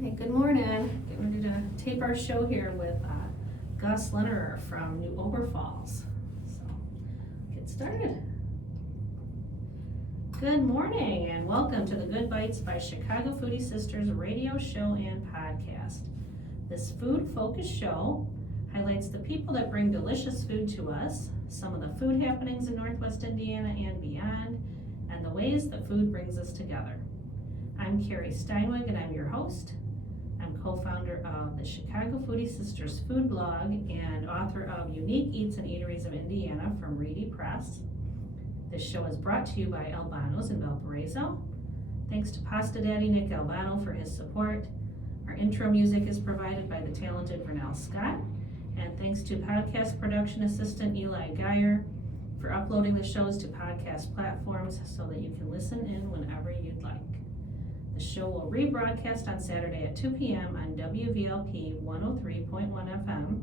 Hey, good morning. Getting ready to tape our show here with Gus Lehnerer from New Oberpfalz. So, get started. Good morning and welcome to the Good Bytes by Chicago Foodie Sisters radio show and podcast. This food-focused show highlights the people that bring delicious food to us, some of the food happenings in Northwest Indiana and beyond, and the ways that food brings us together. I'm Carrie Steinweg and I'm your host. I'm co-founder of the Chicago Foodie Sisters food blog and author of Unique Eats and Eateries of Indiana from Reedy Press. This show is brought to you by Albano's in Valparaiso. Thanks to Pasta Daddy Nick Albano for his support. Our intro music is provided by the talented Vernell Scott. And thanks to podcast production assistant Eli Geyer for uploading the shows to podcast platforms so that you can listen in whenever you'd like. The show will rebroadcast on Saturday at 2 p.m. on WVLP 103.1 FM,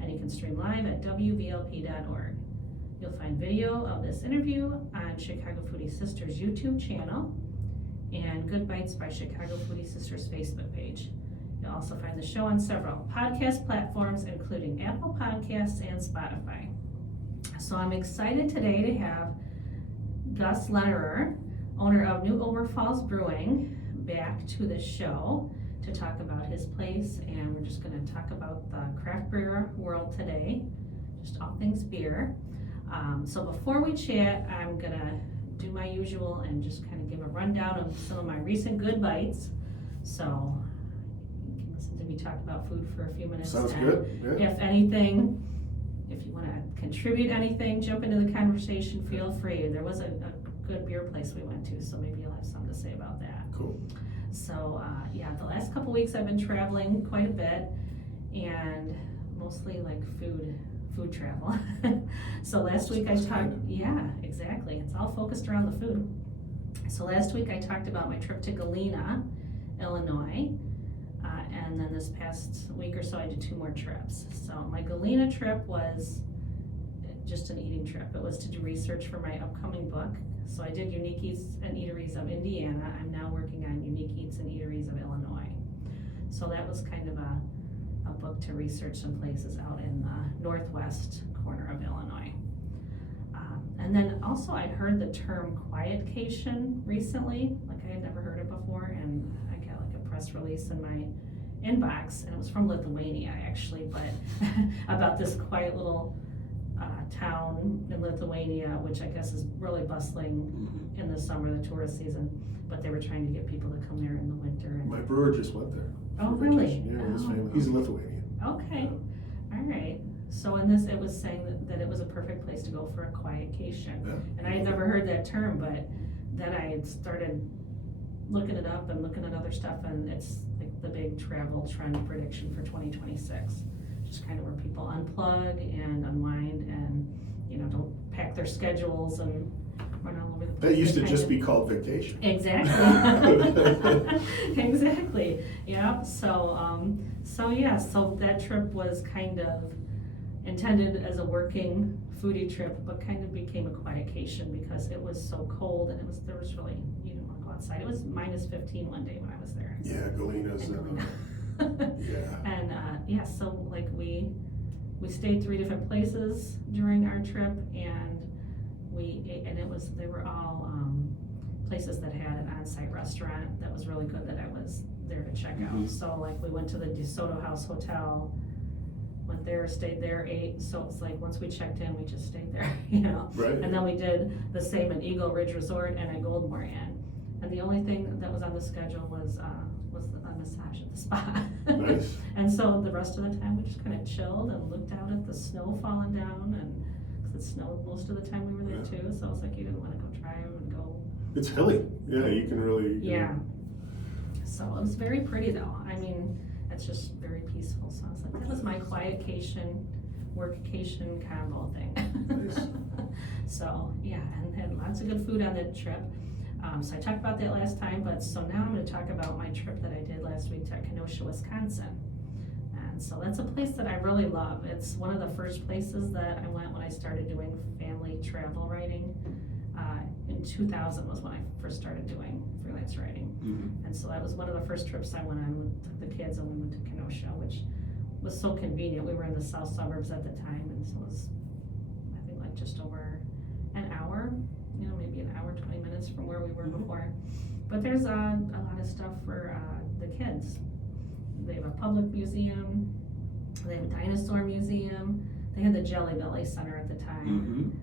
and you can stream live at WVLP.org. You'll find video of this interview on Chicago Foodie Sisters YouTube channel and Good Bytes by Chicago Foodie Sisters Facebook page. You'll also find the show on several podcast platforms, including Apple Podcasts and Spotify. So I'm excited today to have Gus Lehnerer, owner of New Oberpfalz Brewing, back to the show to talk about his place, and we're just going to talk about the craft beer world today, just all things beer. So before we chat, I'm going to do my usual and just kind of give a rundown of some of my recent Good Bites. So you can listen to me talk about food for a few minutes. Sounds good. Yeah. If anything, if you want to contribute anything, jump into the conversation, feel free. There was a good beer place we went to, so maybe you'll have something to say about that. Cool. So the last couple weeks I've been traveling quite a bit, and mostly like food travel. So last week I talked, yeah, exactly. It's all focused around the food. So last week I talked about my trip to Galena, Illinois, and then this past week or so I did 2 more trips. So my Galena trip was just an eating trip. It was to do research for my upcoming book. So I did Unique Eats and Eateries of Indiana. I'm now working on Unique Eats and Eateries of Illinois. So that was kind of a book to research some places out in the northwest corner of Illinois. And then also I'd heard the term quietcation recently, like I had never heard it before, and I got like a press release in my inbox, and it was from Lithuania actually, but about this quiet little town in Lithuania, which I guess is really bustling in the summer, the tourist season, but they were trying to get people to come there in the winter. And My brewer just went there. Oh, really? Yeah, with his family. He's a Lithuanian. Okay, all right. So in this, it was saying that it was a perfect place to go for a quietcation. Yeah. And I had never heard that term, but then I had started looking it up and looking at other stuff, and it's like the big travel trend prediction for 2026. Just kind of where people unplug and unwind and, don't pack their schedules and run all over the place. That used to just be called vacation. Exactly. Exactly. Yeah. So that trip was kind of intended as a working foodie trip, but kind of became a quietcation because it was so cold, and there was really, you didn't want to go outside. It was minus 15 one day when I was there. Yeah, Galena's yeah. And so like we stayed 3 different places during our trip, and we ate, and they were all places that had an on-site restaurant that was really good that I was there to check out. So like we went to the DeSoto House Hotel, went there, stayed there, ate. So it's like once we checked in, we just stayed there, Right. And then we did the same at Eagle Ridge Resort and at Goldmore Inn. And the only thing that was on the schedule was a massage at the spa. Nice. And so the rest of the time we just kind of chilled and looked out at the snow falling down, and because it snowed most of the time we were there too. So I was like, you didn't want to go drive and go. It's hilly. Yeah, you can really. Yeah. So it was very pretty though. I mean, it's just very peaceful. So I was like, that was my quietcation, workcation combo thing. Nice. So yeah, and had lots of good food on that trip. So I talked about that last time, but so now I'm going to talk about my trip that I did last week to Kenosha, Wisconsin. And so that's a place that I really love. It's one of the first places that I went when I started doing family travel writing. In 2000 was when I first started doing freelance writing. Mm-hmm. And And so that was one of the first trips I went on with the kids, and we went to Kenosha, which was so convenient. We were in the south suburbs at the time, and so it was, I think, like just over an hour, maybe an hour, 20 minutes from where we were before. But there's a lot of stuff for the kids. They have a public museum, they have a dinosaur museum, they had the Jelly Belly Center at the time,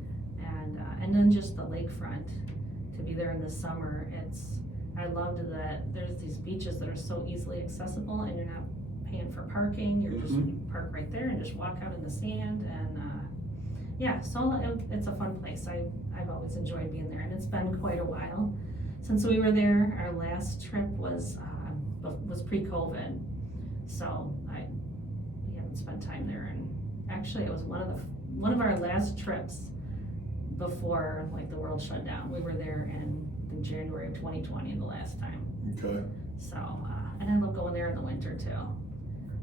and then just the lakefront. To be there in the summer, I loved that there's these beaches that are so easily accessible, and you're not paying for parking. You're just park right there and just walk out in the sand, and so it's a fun place. I've always enjoyed being there, and it's been quite a while since we were there. Our last trip was pre-COVID, so we haven't spent time there, and actually it was one of our last trips before like the world shut down. We were there in January of 2020 the last time. Okay. So, and I love going there in the winter too.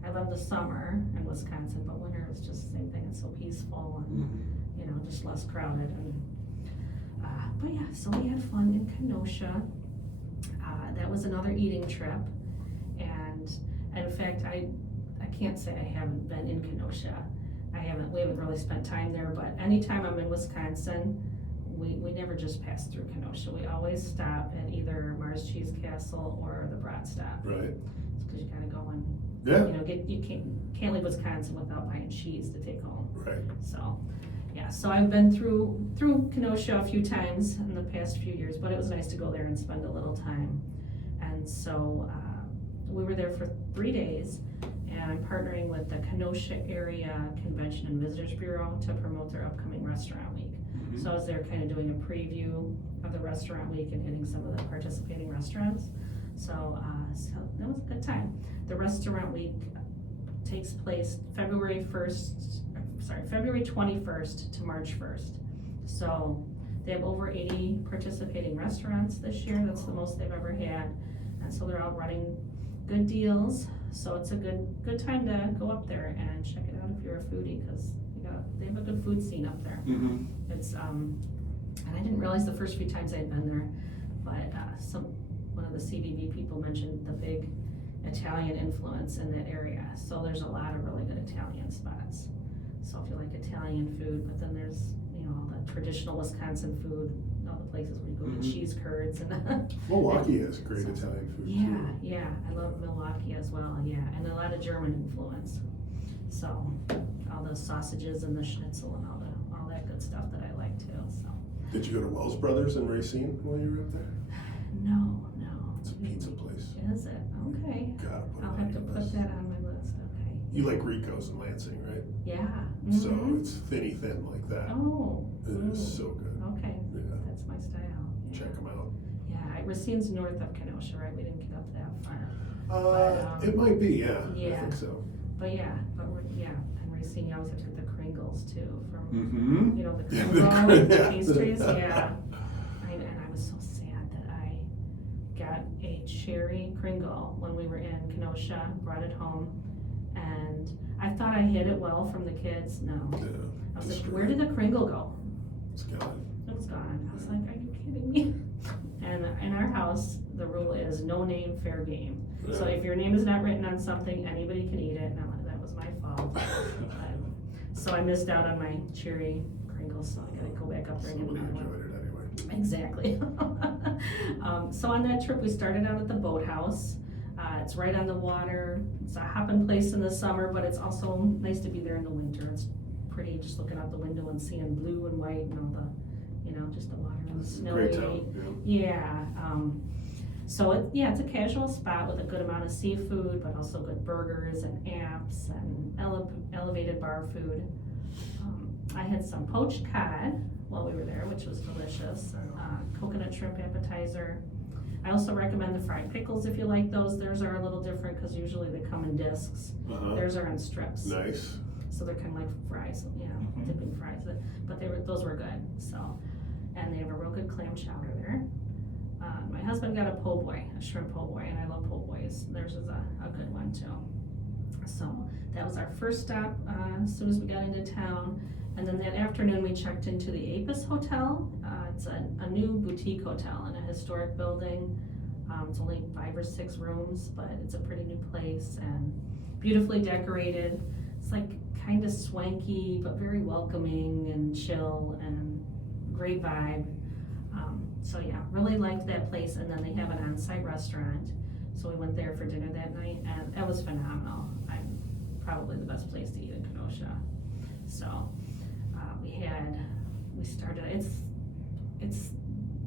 I love the summer in Wisconsin, but winter is just the same thing. It's so peaceful and, just less crowded. And, but yeah, so we had fun in Kenosha. That was another eating trip. And in fact, I can't say I haven't been in Kenosha. We haven't really spent time there, but anytime I'm in Wisconsin, we never just pass through Kenosha. We always stop at either Mars Cheese Castle or the Brat Stop. Right. Because you gotta go and you can't leave Wisconsin without buying cheese to take home. Right. So so I've been through Kenosha a few times in the past few years, but it was nice to go there and spend a little time. And so we were there for 3 days, and I'm partnering with the Kenosha Area Convention and Visitors Bureau to promote their upcoming restaurant week. So I was there kind of doing a preview of the restaurant week and hitting some of the participating restaurants. So that was a good time. The restaurant week takes place February 21st to March 1st. So they have over 80 participating restaurants this year. That's the most they've ever had. And so they're all running good deals. So it's a good time to go up there and check it out if you're a foodie, because they have a good food scene up there. It's and I didn't realize the first few times I had been there, but one of the CVB people mentioned the big Italian influence in that area. So there's a lot of really good Italian spots. So if you like Italian food, but then there's all the traditional Wisconsin food, all the places where you go to cheese curds and Milwaukee has great Italian food too. Yeah, I love Milwaukee as well. Yeah, and a lot of German influence. So all the sausages and the schnitzel and all that good stuff that I like too. So. Did you go to Wells Brothers in Racine while you were up there? No. It's a pizza place. Is it? Okay. I'll have to put that on my list. Okay. You like Rico's in Lansing, right? Yeah. So it's thin like that. Oh. It is so good. Okay. Yeah. That's my style. Yeah. Check them out. Yeah, Racine's north of Kenosha, right? We didn't get up that far. It might be, yeah. I think so. But and Racine, you always have to get the Kringles too from the Kringle the pastries. Yeah. And I was so sad that I got a cherry Kringle when we were in Kenosha, brought it home, and I thought I hid it well from the kids. No. Yeah, I was like, where did the Kringle go? It's gone. It was gone. I was like, are you kidding me? And in our house, the rule is no name, fair game. So if your name is not written on something, anybody can eat it. And I'm like, that was my fault. So I missed out on my cherry Kringles, so I gotta go back up there and get Somebody another one. enjoyed it anyway. Exactly. So on that trip, we started out at the boathouse. It's right on the water. It's a hopping place in the summer, but it's also nice to be there in the winter. It's pretty, just looking out the window and seeing blue and white and all the, just the water and the snowy. Great town. Yeah. So it's a casual spot with a good amount of seafood, but also good burgers and apps and elevated bar food. I had some poached cod while we were there, which was delicious. Coconut shrimp appetizer. I also recommend the fried pickles if you like those. Theirs are a little different because usually they come in discs. Theirs are in strips. Nice. So they're kind of like fries, dipping fries. But those were good. So, and they have a real good clam chowder there. My husband got a po' boy, a shrimp po' boy, and I love po' boys. Theirs is a good one too. So that was our first stop as soon as we got into town. And then that afternoon we checked into the Apis Hotel. It's a new boutique hotel in a historic building. It's only 5 or 6 rooms, but it's a pretty new place and beautifully decorated. It's like kind of swanky, but very welcoming and chill and great vibe. So yeah, really liked that place. And then they have an on-site restaurant. So we went there for dinner that night and that was phenomenal. Probably the best place to eat in Kenosha. So we started,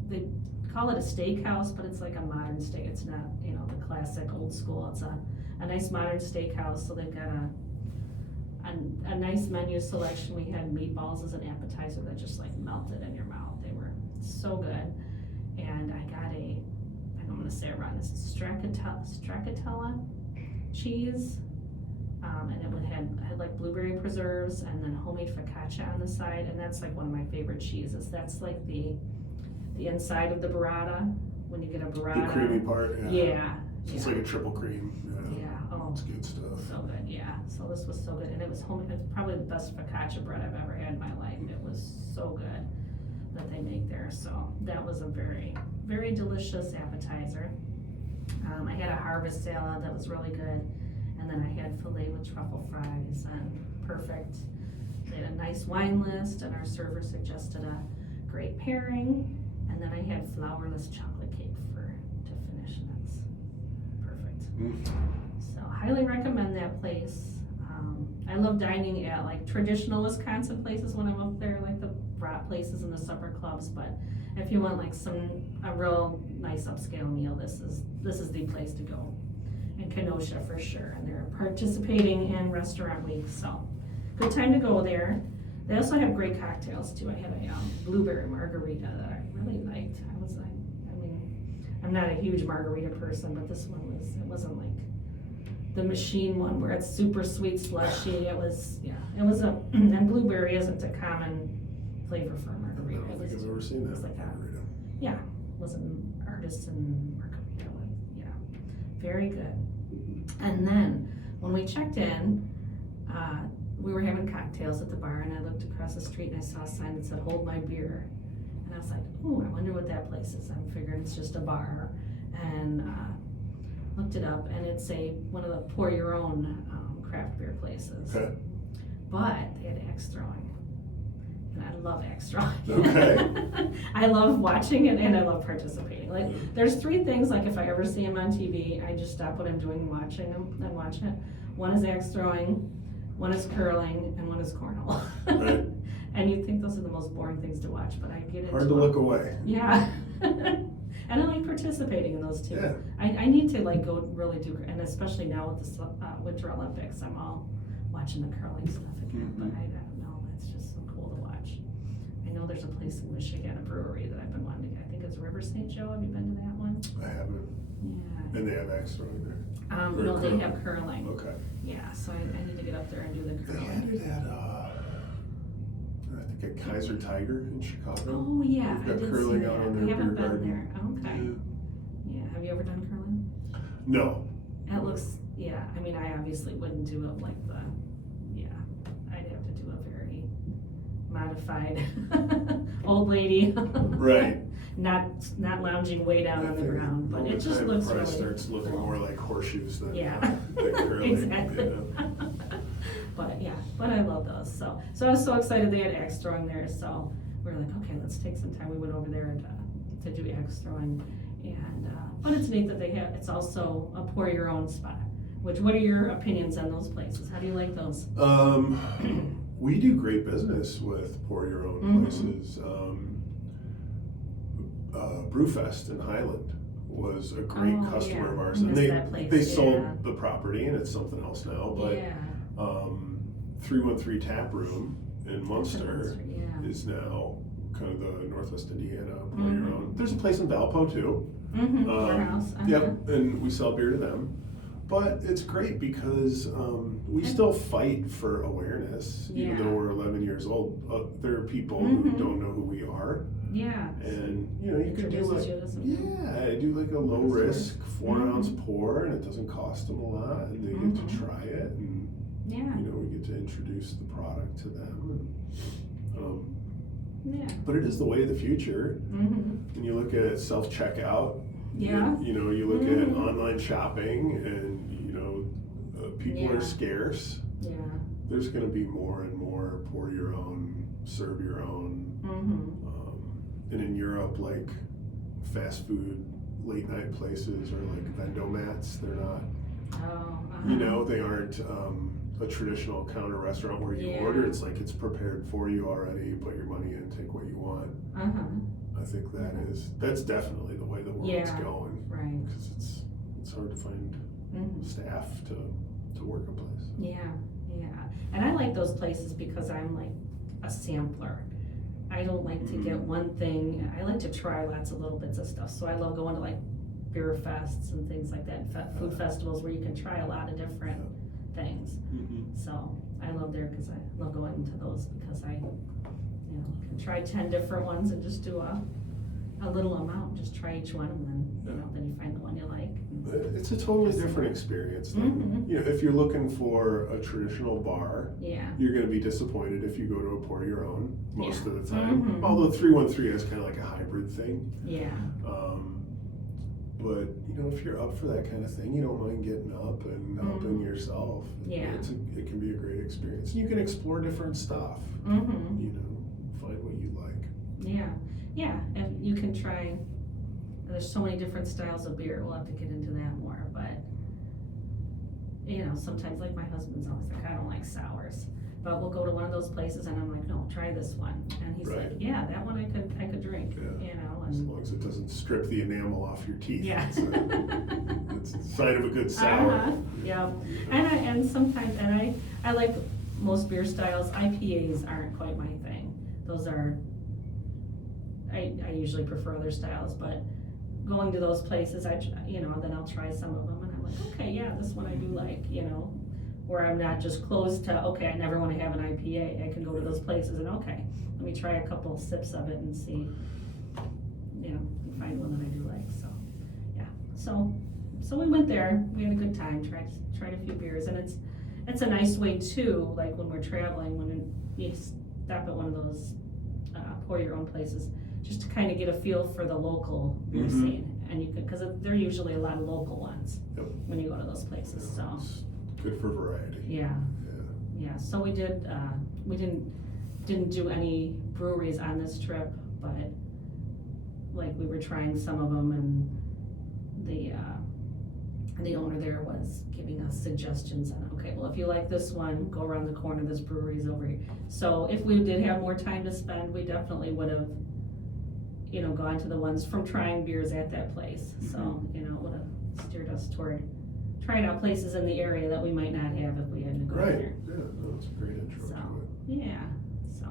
they call it a steakhouse, but it's like a modern steak. It's not, the classic old school. It's a nice modern steakhouse. So they've got a nice menu selection. We had meatballs as an appetizer that just like melted in your mouth. They were so good. And I got I'm gonna say it wrong, it's stracciatella cheese. And it had like blueberry preserves and then homemade focaccia on the side. And that's like one of my favorite cheeses. That's like the inside of the burrata, when you get a burrata. The creamy part, yeah. Yeah. It's like a triple cream. Yeah. Oh, it's good stuff. So good, yeah. So this was so good, and it was it's probably the best focaccia bread I've ever had in my life. It was so good that they make there. So that was a very, very delicious appetizer. I had a harvest salad that was really good, and then I had filet with truffle fries, and perfect. They had a nice wine list, and our server suggested a great pairing. And then I had flourless chocolate cake to finish, and that's perfect. So highly recommend that place. I love dining at like traditional Wisconsin places when I'm up there, like the brat places and the supper clubs. But if you want like a real nice upscale meal, this is the place to go in Kenosha for sure. And they're participating in Restaurant Week, so good time to go there. They also have great cocktails too. I had a blueberry margarita that I really liked. I'm not a huge margarita person, but this one it wasn't like the machine one where it's super sweet slushy. It was and blueberry isn't a common flavor for a margarita. I don't think I've ever seen that like margarita. It was an artisan margarita. Very good. And then when we checked in, we were having cocktails at the bar, and I looked across the street and I saw a sign that said "Hold my beer," and I was like, "Oh, I wonder what that place is." I'm figuring it's just a bar, and looked it up, and it's one of the pour your own craft beer places. Okay. But they had axe throwing, and I love axe throwing. Okay. I love watching it, and I love participating. Like, there's 3 things. Like, if I ever see them on TV, I just stop what I'm doing and watching them and watch it. One is axe throwing. One is curling, and one is cornhole. Right. And you'd think those are the most boring things to watch, but I get it. Hard to look away. Yeah. And I like participating in those too. Yeah. I need to like go really do, and especially now with the Winter Olympics, I'm all watching the curling stuff again. But I don't know, it's just so cool to watch. I know there's a place in Michigan, a brewery that I've been wanting to get. I think it's River St. Joe. Have you been to that one? I haven't. Yeah. And they have axe throwing there. No, they have curling. Okay. Yeah, so I need to get up there and do the They curling. had it at I think at Kaiser Tiger in Chicago. Oh yeah, They've I got did curling see out that. on I their haven't beer been garden. there. Okay. Yeah, have you ever done curling? No. It looks, I obviously wouldn't do it like I'd have to do a very modified old lady. Right. Not lounging way down on the ground, but it just looks probably really starts looking cool. more like horseshoes than, Yeah. than curling. Exactly. You know? But I love those. So I was so excited they had axe throwing there. So we were like, okay, let's take some time. We went over there to do axe throwing, and but it's neat that it's also a pour your own spot. What are your opinions on those places? How do you like those? We do great business with pour your own places. Brewfest in Highland was a great customer of ours, and they sold the property, and it's something else now. But 313 Tap Room in Munster is now kind of the Northwest Indiana pour your own. There's a place in Valpo too. Warehouse. Yep, and we sell beer to them. But it's great because we still fight for awareness, even though we're 11 years old. There are people who don't know who we are. Yeah. And you can do like a low risk 4-ounce pour, and it doesn't cost them a lot, and they get to try it, and we get to introduce the product to them. And, but it is the way of the future. And you look at self-checkout, Yeah. You look at online shopping, and people are scarce. Yeah. There's going to be more and more pour your own, serve your own. And in Europe, like fast food late night places are like vendomats. They're not. They aren't a traditional counter restaurant where you order. It's like it's prepared for you already. You put your money in, take what you want. I think that's definitely the way the world's going. Right. Because it's hard to find staff to work a place. Yeah. And I like those places because I'm like a sampler. I don't like to get one thing. I like to try lots of little bits of stuff. So I love going to like beer fests and things like that, food festivals where you can try a lot of different things. So I love there because I love going to those because I can try 10 different ones and just do a little amount. Just try each one, and then then you find the one you like. It's a totally different experience. If you're looking for a traditional bar, you're going to be disappointed if you go to a pour your own most of the time. Although 313 is kind of like a hybrid thing. But if you're up for that kind of thing, you don't mind getting up and helping yourself. It can be a great experience. You can explore different stuff. Find what you like. And you can try. There's so many different styles of beer. We'll have to get into that more. But sometimes, like my husband's always like, I don't like sours. But we'll go to one of those places, and I'm like, no, try this one. And he's like, yeah, that one I could drink. As long as it doesn't strip the enamel off your teeth. It's a sign of a good sour. And sometimes, I like most beer styles. IPAs aren't quite my thing. Those are, I usually prefer other styles, but going to those places, then I'll try some of them, and I'm like, okay, this one I do like, where I'm not just closed to, okay, I never want to have an IPA. I can go to those places and, okay, let me try a couple sips of it and see, find one that I do like. So we went there. We had a good time. Tried a few beers, and it's a nice way too. Like when we're traveling, when you stop at one of those pour your own places, just to kind of get a feel for the local beer scene, and you could, because there are usually a lot of local ones when you go to those places. So it's good for variety. Yeah. So we did. We didn't do any breweries on this trip, but like we were trying some of them, and the owner there was giving us suggestions on, okay, well, if you like this one, go around the corner, this brewery's over here. So if we did have more time to spend, we definitely would have, gone to the ones from trying beers at that place. So, it would have steered us toward trying out places in the area that we might not have if we hadn't gone there. That's a great intro to it. So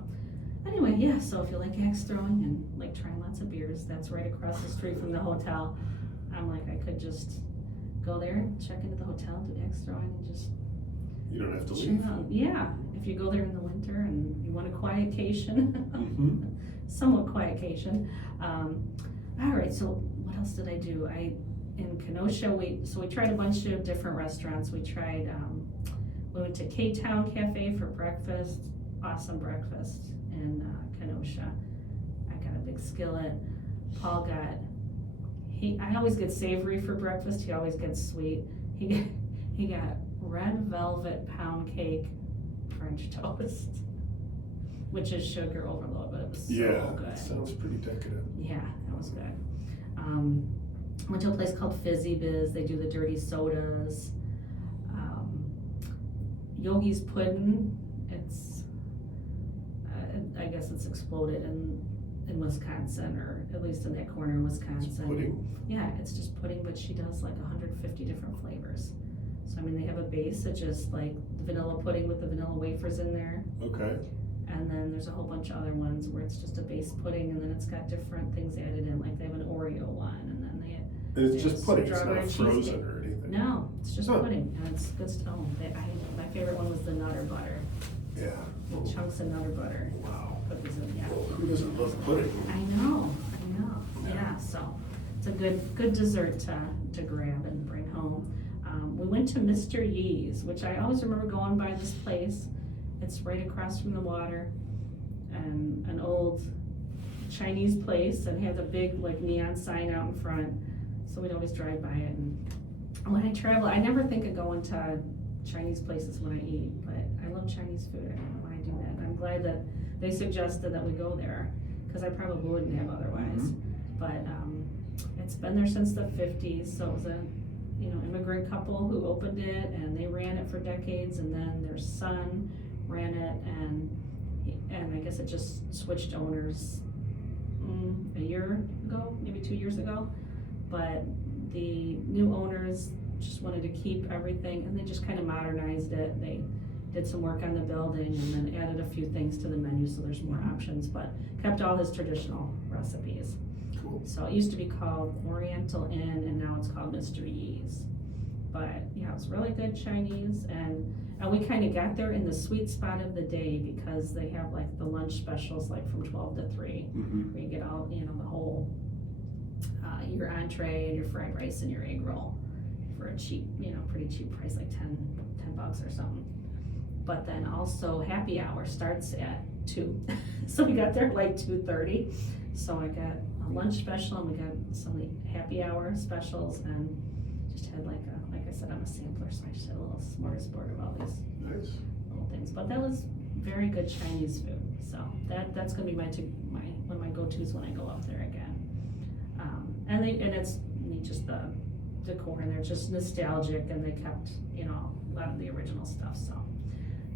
anyway, so if you like axe throwing and like trying lots of beers, that's right across the street from the hotel. I'm like, I could just go there, check into the hotel, do axe throwing, and just you don't have to leave. If you go there in the winter and you want a quietcation, somewhat quietcation. All right, so what else did I do? In Kenosha, we tried a bunch of different restaurants. We went to K-Town Cafe for breakfast, awesome breakfast in Kenosha. I got a big skillet. Paul I always get savory for breakfast. He always gets sweet. He got red velvet pound cake French toast, which is sugar overload, but it was so good. That sounds pretty decadent. Yeah, that was good. Went to a place called Fizzy Biz. They do the dirty sodas. Yogi's Pudding. It's, I guess it's exploded in Wisconsin, or at least in that corner in Wisconsin. It's pudding? Yeah, it's just pudding, but she does like 150 different flavors. So they have a base of just like vanilla pudding with the vanilla wafers in there. Okay. And then there's a whole bunch of other ones where it's just a base pudding, and then it's got different things added in, like they have an Oreo one, and then they and it's just pudding, it's not frozen or anything. No, it's just pudding, and it's good stuff. My favorite one was the Nutter Butter. Yeah. The chunks of Nutter Butter. Wow. Well, who doesn't love pudding? I know. Yeah, so it's a good dessert to grab and bring home. We went to Mr. Yee's, which I always remember going by this place. It's right across from the water, and an old Chinese place, and has a big like neon sign out in front. so we'd always drive by it. And when I travel, I never think of going to Chinese places when I eat, but I love Chinese food. I don't know why I do that. I'm glad that they suggested that we go there, because I probably wouldn't have otherwise. But it's been there since the 50s, so it was a immigrant couple who opened it, and they ran it for decades, and then their son ran it, and I guess it just switched owners a year ago, maybe 2 years ago. But the new owners just wanted to keep everything, and they just kind of modernized it. They did some work on the building and then added a few things to the menu so there's more options, but kept all his traditional recipes. Cool. So it used to be called Oriental Inn, and now it's called Mr. Yee's. But yeah, it was really good Chinese, and we kind of got there in the sweet spot of the day, because they have like the lunch specials like from 12 to 3, where you get all, the whole, your entree and your fried rice and your egg roll for a cheap, pretty cheap price, like 10 bucks or something. But then also happy hour starts at 2. So we got there at like 2:30. So I got a lunch special, and we got some of the happy hour specials, and just had like I said, I'm a sampler, so I just had a little smorgasbord of all these little things. But that was very good Chinese food. So that's gonna be one of my go-tos when I go up there again. And it's neat, just the decor, and they're just nostalgic, and they kept a lot of the original stuff. So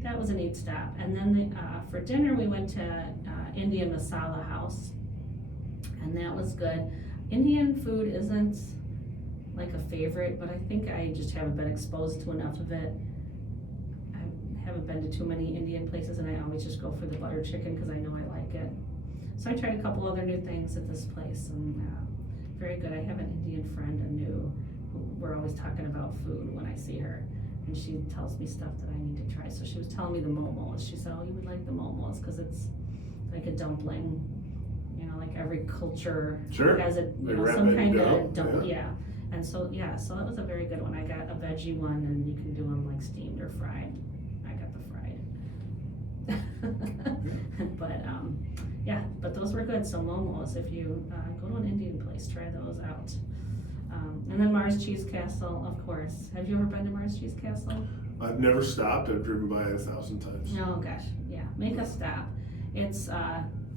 that was a neat stop. And then for dinner we went to Indian Masala House, and that was good. Indian food isn't like a favorite, but I think I just haven't been exposed to enough of it. I haven't been to too many Indian places, and I always just go for the butter chicken because I know I like it. So I tried a couple other new things at this place, and very good. I have an Indian friend, who we're always talking about food when I see her, and she tells me stuff that I need to try. So she was telling me the momos. She said, "Oh, you would like the momos because it's like a dumpling. Like every culture has it, some kind of dumpling." Yeah. And so so that was a very good one. I got a veggie one, and you can do them like steamed or fried. I got the fried. But those were good. So momos, if you go to an Indian place, try those out. And then Mars Cheese Castle, of course. Have you ever been to Mars Cheese Castle? I've never stopped. I've driven by it 1,000 times. Oh gosh, yeah. Make a stop. It's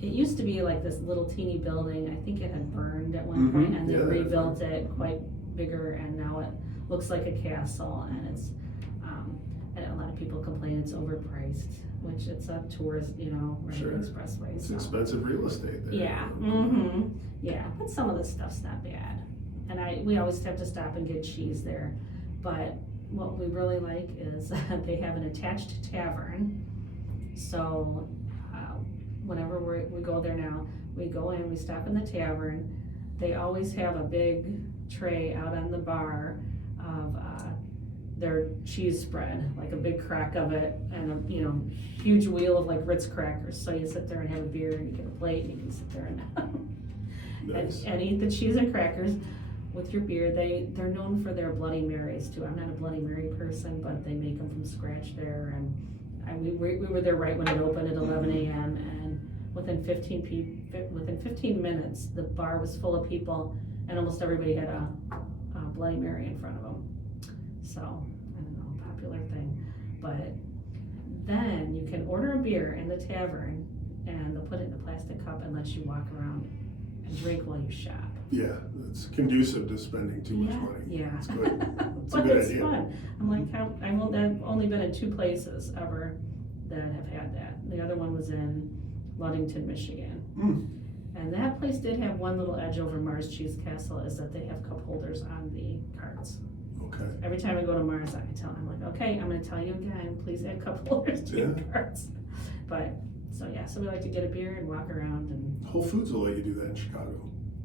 it used to be like this little teeny building. I think it had burned at one point, and they rebuilt it quite bigger, and now it looks like a castle. And it's and a lot of people complain it's overpriced, which it's a tourist, right, expressway. It's expensive real estate there. Yeah, yeah, but some of the stuff's not bad. And we always have to stop and get cheese there. But what we really like is they have an attached tavern. So whenever we go there now, we go in, we stop in the tavern. They always have a big tray out on the bar of their cheese spread, like a big crack of it, and a huge wheel of like Ritz crackers. So you sit there and have a beer, and you get a plate, and you can sit there and eat the cheese and crackers with your beer. They're known for their Bloody Marys too. I'm not a Bloody Mary person, but they make them from scratch there. And we were there right when it opened at 11 a.m. and within 15 minutes, the bar was full of people, and almost everybody had a Bloody Mary in front of them. So, I don't know, popular thing. But then you can order a beer in the tavern, and they'll put it in a plastic cup and let you walk around and drink while you shop. Yeah, it's conducive to spending too much money. Yeah. It's good. It's a But good it's idea. fun. I'm like, I've only been in 2 places ever that have had that. The other one was in Ludington, Michigan. And that place did have one little edge over Mars Cheese Castle, is that they have cup holders on the carts. Okay. Every time I go to Mars, I'm like, okay, I'm gonna tell you again, please add cup holders to your carts. But, so we like to get a beer and walk around and. Whole Foods will let you do that in Chicago.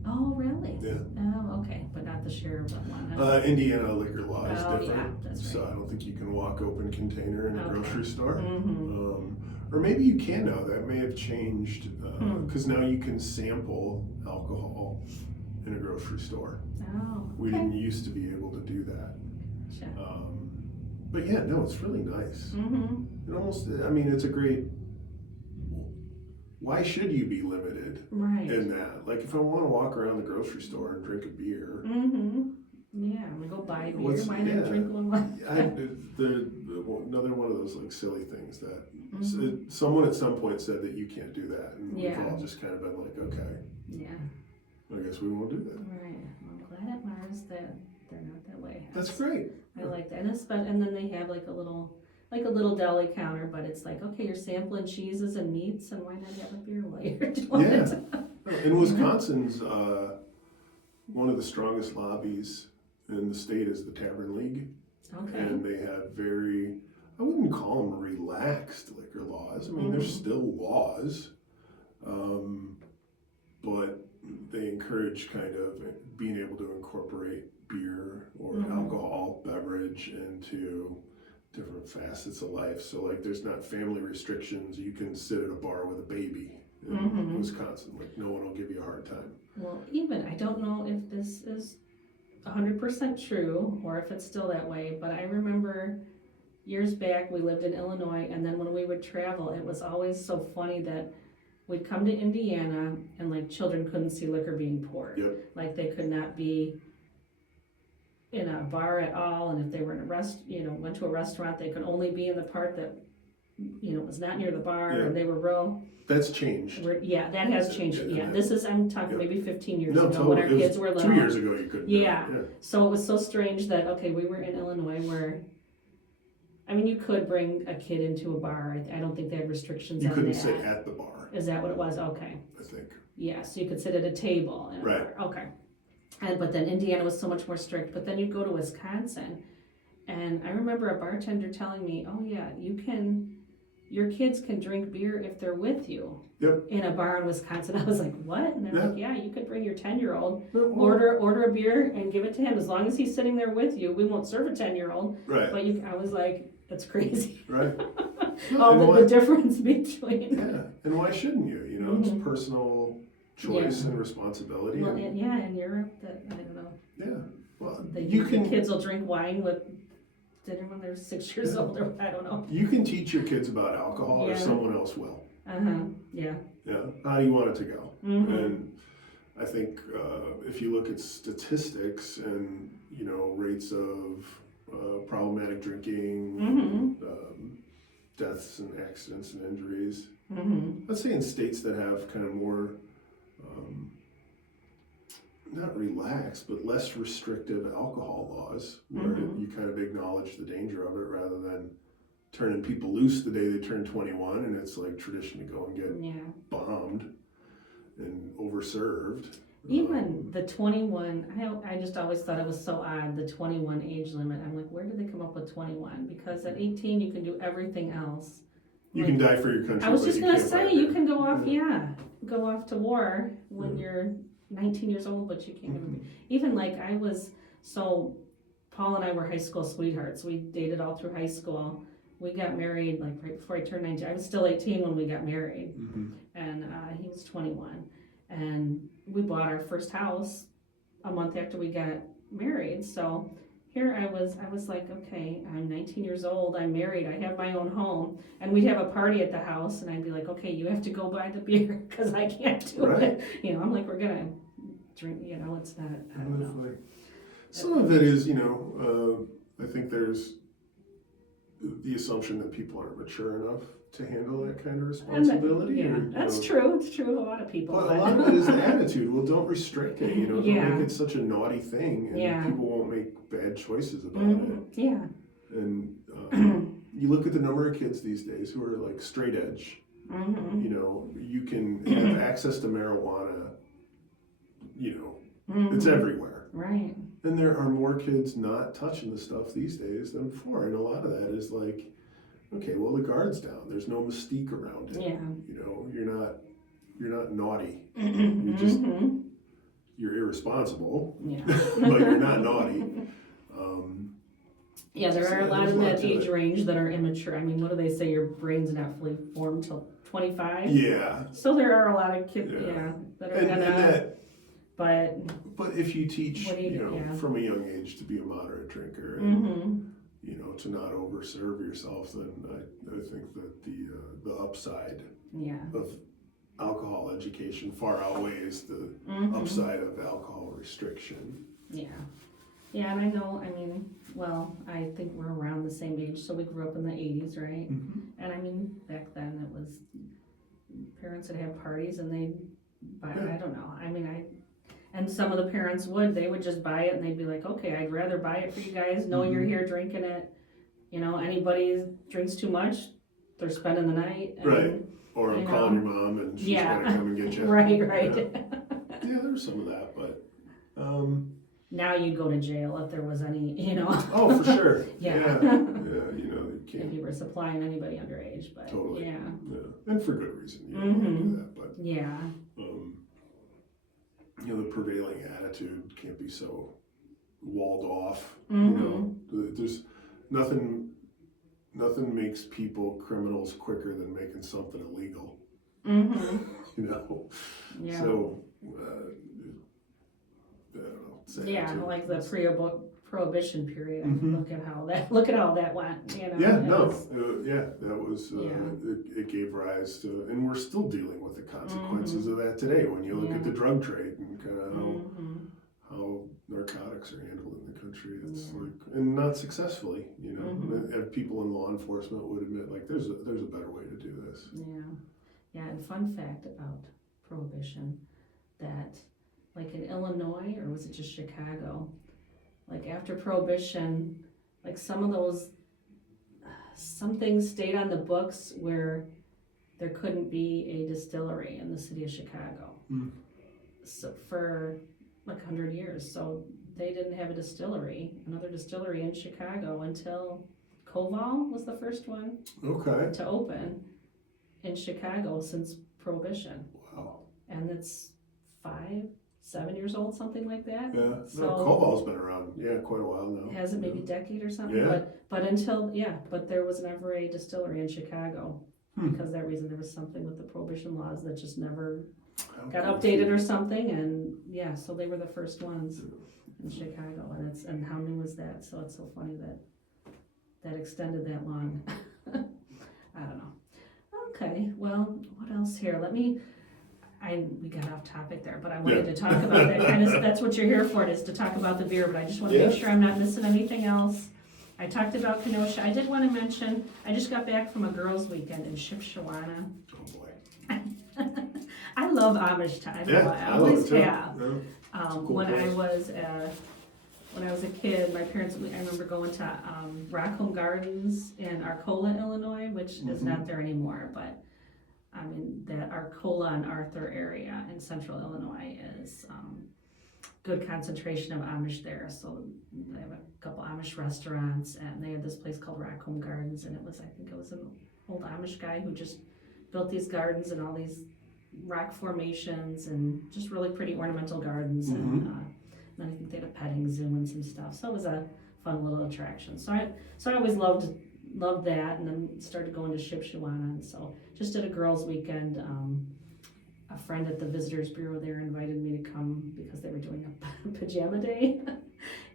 Oh, really? Yeah. Oh, okay, but not the share of one. Huh? Indiana liquor law is different. Yeah, that's right. So I don't think you can walk open container in a grocery store. Mm-hmm. Or maybe you can now. That may have changed because now you can sample alcohol in a grocery store. Oh, okay. We didn't used to be able to do that. Sure. But yeah, no, it's really nice. Mm-hmm. It almost, I mean, it's a great why should you be limited in that? Like, if I want to walk around the grocery store and drink a beer. Yeah, I'm gonna go buy a beer. Why not drink one? Another one of those like silly things that someone at some point said that you can't do that, and we've all just kind of been like, okay, I guess we won't do that. Right. I'm glad at Mars that they're not that way. That's great. I like that, and then they have like a little deli counter, but it's like, okay, you're sampling cheeses and meats, and why not have a beer while you're doing it? In Wisconsin's, one of the strongest lobbies in the state is the Tavern League. Okay. And they have I wouldn't call them relaxed liquor laws. I mean, there's still laws, but they encourage kind of being able to incorporate beer or alcohol beverage into different facets of life. So like, there's not family restrictions. You can sit at a bar with a baby in Wisconsin. Like, no one will give you a hard time. Well, I don't know if this is 100% true or if it's still that way, but I remember years back we lived in Illinois, and then when we would travel, it was always so funny that we'd come to Indiana and like children couldn't see liquor being poured. Like, they could not be in a bar at all, and if they were in went to a restaurant, they could only be in the part that was not near the bar, and they were real. That's changed. That has changed. I'm talking maybe 15 years ago totally. When our kids were little. 2 years ago you couldn't. Yeah. So it was so strange that, okay, we were in Illinois where, I mean, you could bring a kid into a bar. I don't think they had restrictions on that. You couldn't sit at the bar. Is that what it was? Okay. I think. Yeah, so you could sit at a table. In a bar. Okay. But then Indiana was so much more strict. But then you'd go to Wisconsin, and I remember a bartender telling me, oh yeah, your kids can drink beer if they're with you in a bar in Wisconsin. I was like, what? And they're like, yeah, you could bring your 10-year-old, order a beer and give it to him. As long as he's sitting there with you, we won't serve a 10-year-old. Right. But I was like, that's crazy. Right. The difference between. Yeah, and why shouldn't you? It's personal choice and responsibility. Well, in Europe, I don't know. Yeah. Well, the kids will drink wine with dinner when they're 6 years old, or I don't know. You can teach your kids about alcohol, or someone else will. Yeah. How do you want it to go? And I think if you look at statistics and rates of problematic drinking, deaths and accidents and injuries, let's say in states that have kind of more not relaxed, but less restrictive alcohol laws, where you kind of acknowledge the danger of it rather than turning people loose the day they turn 21, and it's like tradition to go and get bombed and overserved. Even the 21, I just always thought it was so odd, the 21 age limit. I'm like, where did they come up with 21? Because at 18 you can do everything else. You can die for your country. I was just going to say, you can go off to war when you're 19 years old, but you can't even like Paul and I were high school sweethearts. We dated all through high school. We got married like right before I turned 19. I was still 18 when we got married, and he was 21. And we bought our first house a month after we got married. So here I was like, okay, I'm 19 years old, I'm married, I have my own home, and we'd have a party at the house, and I'd be like, okay, you have to go buy the beer because I can't do it. I'm like, we're gonna drink. It's not. I don't know. Some of it is, I think there's the assumption that people aren't mature enough to handle that kind of responsibility. That's true. It's true of a lot of people. But a lot of it is the attitude. Well, don't restrict it. Don't make it such a naughty thing, and people won't make bad choices about it. Yeah. And you look at the number of kids these days who are like straight edge. You can have access to marijuana. It's everywhere. Right. And there are more kids not touching the stuff these days than before, and a lot of that is like, okay, well, the guard's down. There's no mystique around it. You're not naughty. You're irresponsible. But you're not naughty. There are a lot in that age range that are immature. I mean, what do they say? Your brain's not fully formed till 25. Yeah. So there are a lot of kids. That are gonna. But if you teach, from a young age to be a moderate drinker and to not overserve yourself, then I think that the upside of alcohol education far outweighs the upside of alcohol restriction. Yeah. Yeah, and I know, I think we're around the same age, so we grew up in the 80s, right? And I mean, back then it was, parents would have parties and they'd buy, I don't know, and some of the parents they would just buy it and they'd be like, okay, I'd rather buy it for you guys, knowing you're here drinking it. Anybody drinks too much, they're spending the night. And, right. Or I'm calling your mom and she's going to come and get you. Right. Yeah, there was some of that, but... now you'd go to jail if there was any, Oh, for sure. Yeah. You can't... If you were supplying anybody underage, but... Totally. Yeah. And for good reason. You don't want to do that, but... Yeah. The prevailing attitude can't be so walled off. There's nothing makes people criminals quicker than making something illegal. Yeah. So I don't know. Yeah, like the prohibition period. Look at how that went. Yeah, that was it gave rise to, and we're still dealing with the consequences of that today. When you look at the drug trade and kind of how narcotics are handled in the country, it's and not successfally. And people in law enforcement would admit, like, there's a better way to do this. Yeah. And fun fact about prohibition, that like in Illinois, or was it just Chicago? Like after Prohibition, like some things stayed on the books where there couldn't be a distillery in the city of Chicago. So for like 100 years. So they didn't have another distillery in Chicago until Koval was the first one to open in Chicago since Prohibition. Wow. And it's 7 years old, something like that. Yeah, so Koval's been around, quite a while now. Has it maybe a decade or something? Yeah. But there was never a distillery in Chicago because of that reason. There was something with the prohibition laws that just never got updated or something, and so they were the first ones in Chicago, and how new was that? So it's so funny that extended that long. I don't know. Okay, well, what else here? We got off topic there, but I wanted to talk about that. That's what you're here for, is to talk about the beer, but I just want to make sure I'm not missing anything else. I talked about Kenosha. I did want to mention, I just got back from a girls' weekend in Shipshewana. Oh boy. I love Amish time. I always have. When I was a kid, my parents, I remember going to Rockholm Gardens in Arcola, Illinois, which is not there anymore, but that Arcola and Arthur area in central Illinois is good concentration of Amish there. So they have a couple Amish restaurants, and they had this place called Rockholm Gardens, and I think it was an old Amish guy who just built these gardens and all these rock formations and just really pretty ornamental gardens. And then I think they had a petting zoo and some stuff. So it was a fun little attraction. So I always loved that, and then started going to Shipshewana, and so just did a girls' weekend. A friend at the Visitors Bureau there invited me to come because they were doing a pajama day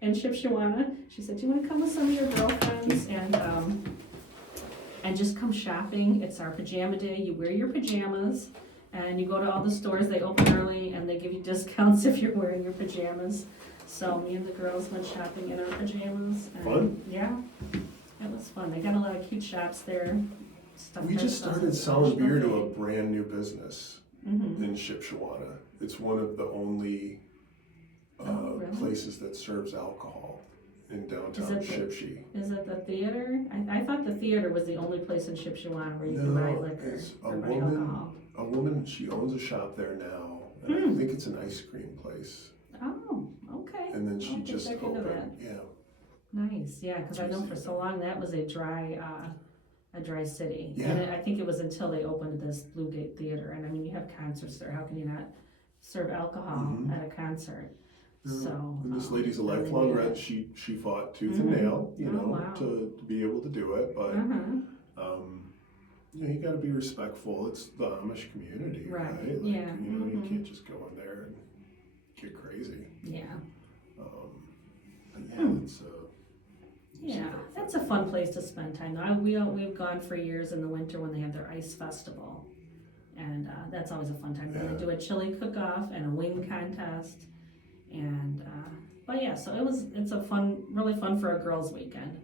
in Shipshewana. She said, do you want to come with some of your girlfriends and just come shopping? It's our pajama day. You wear your pajamas and you go to all the stores. They open early and they give you discounts if you're wearing your pajamas. So me and the girls went shopping in our pajamas. And fun? Yeah, it was fun. They got a lot of cute shops there. We just started selling beer to a brand new business in Shipshewana. It's one of the only places that serves alcohol in downtown Shipshe. Is it the theater? I thought the theater was the only place in Shipshewana where you can buy liquor or buy alcohol. A woman, she owns a shop there now, and I think it's an ice cream place. Oh, okay. And then she just opened. Yeah. Nice, yeah, because I know for so long that was a dry city. Yeah. And I think it was until they opened this Blue Gate Theater, and you have concerts there. How can you not serve alcohol at a concert? So. And this lady's a lifelong red. She fought tooth and nail, to be able to do it, but you got to be respectful. It's the Amish community, right? Like, you can't just go in there and get crazy. Yeah. It's that's a fun place to spend time. We've gone for years in the winter when they have their ice festival, and and that's always a fun time. We're gonna do a chili cook-off and a wing contest, and but yeah, so it's a really fun for a girls' weekend.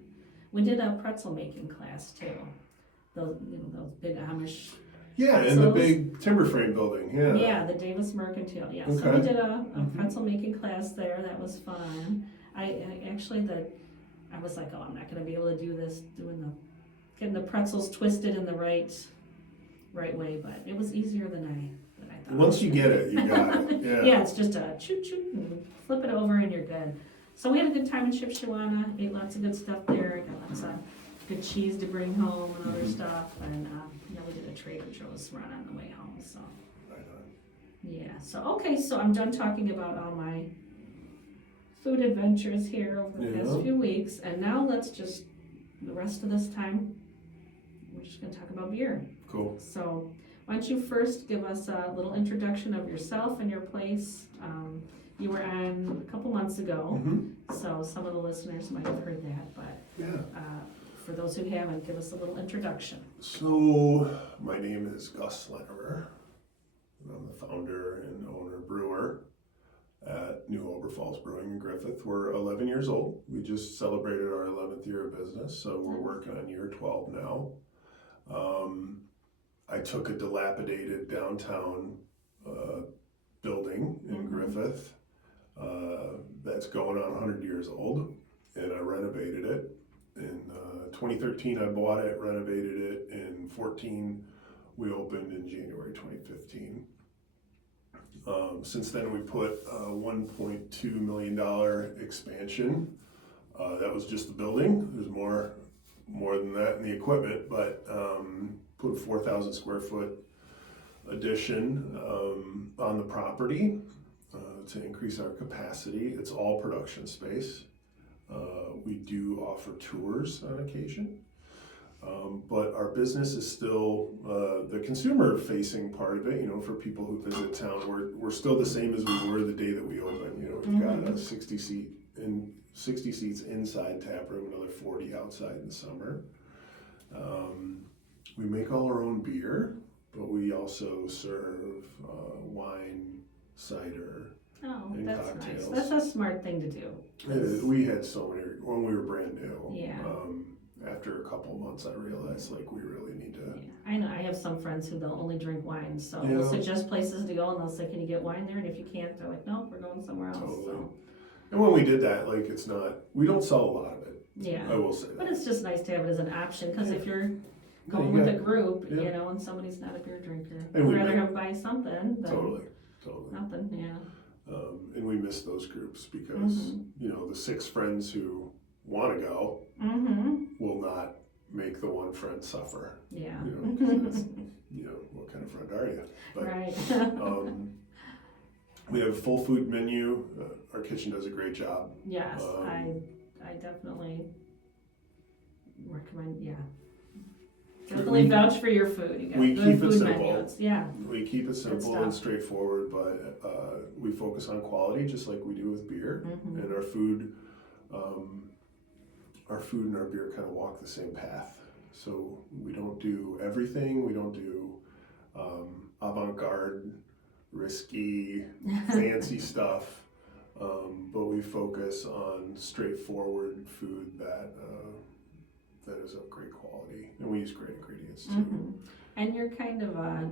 We did a pretzel making class too. Those big Amish. Yeah, pretzels. in the big timber frame building. Yeah. Yeah, the Davis Mercantile. Yeah, Okay. so we did a pretzel making class there. That was fun. I was like, oh, I'm not gonna be able to do this getting the pretzels twisted in the right way, but it was easier than I thought. Once you get it, you got it. Yeah. Yeah, it's just a choot and flip it over and you're good. So we had a good time in Shipshewana, ate lots of good stuff there, got lots of good cheese to bring home and other stuff, and we did a Trader Joe's run on the way home, so. Right on. Yeah, so I'm done talking about all my food adventures here over the past few weeks, and now the rest of this time, we're just gonna talk about beer. Cool. So, why don't you first give us a little introduction of yourself and your place? You were on a couple months ago, so some of the listeners might have heard that, but for those who haven't, give us a little introduction. So, my name is Gus Lehnerer, and I'm the founder and owner brewer at New Oberpfalz Brewing in Griffith. We're 11 years old. We just celebrated our 11th year of business, so we're working on year 12 now. I took a dilapidated downtown building in Griffith that's going on 100 years old, and I renovated it. In 2013 I bought it, renovated it. In 2014 we opened in January 2015. Since then we put a $1.2 million expansion. That was just the building. There's more than that in the equipment, but put a 4,000 square foot addition on the property to increase our capacity. It's all production space. We do offer tours on occasion, but our business is still the consumer-facing part of it. For people who visit town, we're still the same as we were the day that we opened. We've got a 60 seats inside tap room, another 40 outside in the summer. We make all our own beer, but we also serve wine, cider, and that's cocktails. Nice. That's a smart thing to do. It is. We had so many when we were brand new. Yeah. After a couple months, I realized we really need to. Yeah. I know. I have some friends who they'll only drink wine, so they'll suggest places to go, and they'll say, "Can you get wine there?" And if you can't, they're like, "Nope, we're going somewhere else." Totally. So. And when we did that, it's not. We don't sell a lot of it. Yeah. I will say that. But it's just nice to have it as an option, because if you're going with a group, and somebody's not a beer drinker, I'd rather have buy something than totally nothing. Yeah. And we miss those groups because the 6 friends who want to go will not make the one friend suffer. Yeah. What kind of friend are you? But, right. we have a full food menu. Our kitchen does a great job. Yes, I definitely recommend. Yeah. Definitely vouch for your food. You got we good keep food it simple. menus. Yeah. We keep it simple and straightforward, but we focus on quality just like we do with beer. And our food and our beer kind of walk the same path. So we don't do everything. We don't do avant-garde, risky, fancy stuff. But we focus on straightforward food that is of great quality, and we use great ingredients too. And you're kind of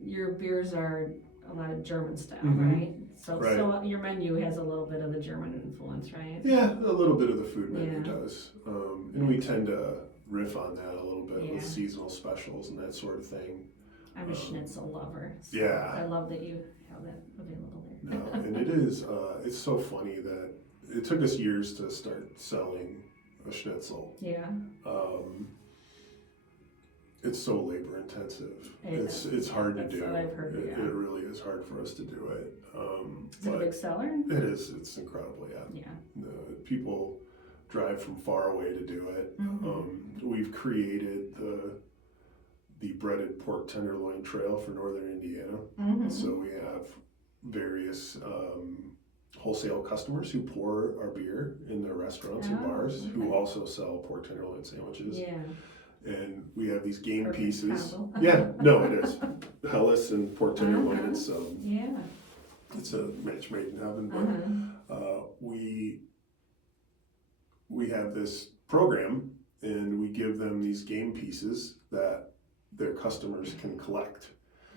your beers are a lot of German style, right? So your menu has a little bit of the German influence, right? Yeah, a little bit of the food menu does, and we tend to riff on that a little bit with seasonal specials and that sort of thing. I'm a schnitzel lover. So I love that you have that available there. No, and it is. It's so funny that it took us years to start selling a schnitzel. Yeah. It's so labor intensive. It's hard to do. What I've heard. It really is hard for us to do it. Is it a big seller? It is. It's incredible. Yeah. People drive from far away to do it. We've created the breaded pork tenderloin trail for northern Indiana. So we have various wholesale customers who pour our beer in their restaurants and bars who also sell pork tenderloin sandwiches. and we have these game Perfect pieces. combo. Yeah, no, it is. Hellas and pork tenderloin. Yeah. It's a match made in heaven. But we have this program, and we give them these game pieces that their customers can collect.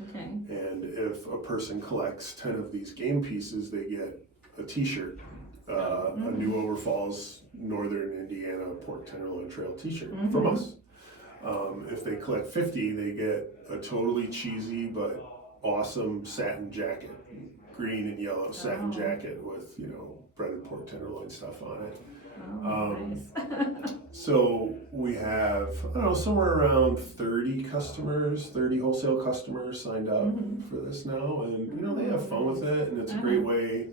Okay. And if a person collects 10 of these game pieces, they get a t-shirt, a new Oberpfalz Northern Indiana Pork Tenderloin Trail t-shirt from us. If they collect 50, they get a totally cheesy but awesome satin jacket, green and yellow satin jacket with, breaded pork tenderloin stuff on it. Nice. So we have, somewhere around 30 wholesale customers signed up for this now, and they have fun with it, and it's a great way